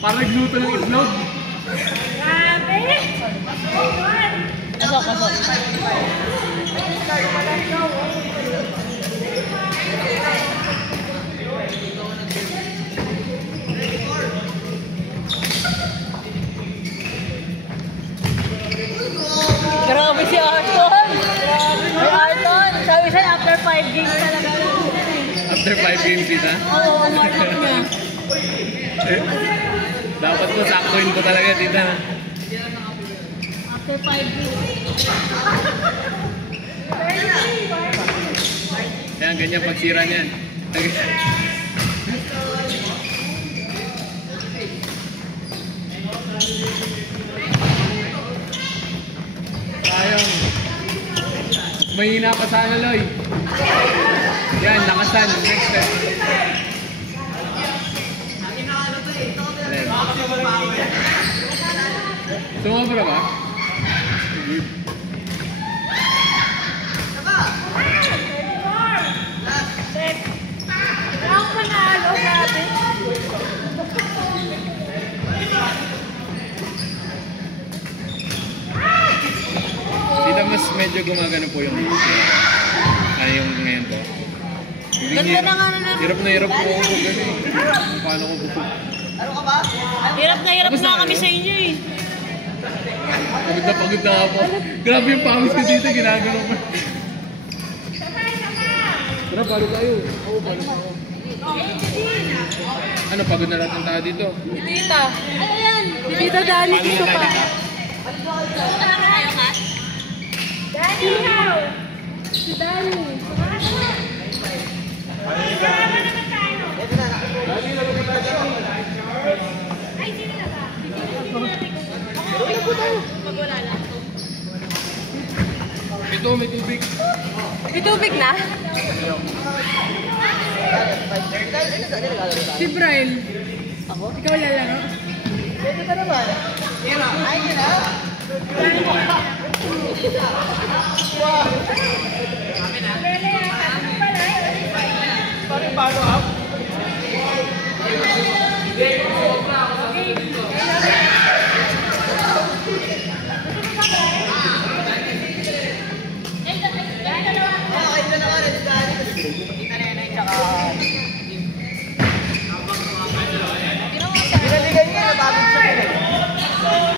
Parang gluto ng itlog. Grabe! Pasok, pasok. Grabe si Arton! Grabe Arton! Sabi sa'yo, after 5 games talaga. After 5 games dito? Oo, ang markup niya. Dapat ko saktuin ko talaga dito. After 5 games. Kaya ganyan pagsira niyan. Sayang. Mahina pa sana, Loy. Yan, lakasan. Next step. Sumobra ba? Dito mas medyo gumagano po yung yung ngayon ko. Ganda na nga na. Hirap na hirap po ako gano'n eh. Paano ko bukod? Hirap na kami sa inyo eh. Pagod na ako. Grabe yung pawis ko dito, ginagano pa. Tara, palo tayo. Ako, palo pa ako. Ano, pagod na lahat ng tao dito? Tita. Ano yan? Tita Dani dito pa. Ano kayo ka? Dani how? Si Dani. Ay, sino na ba? Pag wala lang. Ito, may tubig. May tubig na? Si Brian. Ako? Ikaw lalaro? Pwede pa naman. Ay, yun na. Paano up?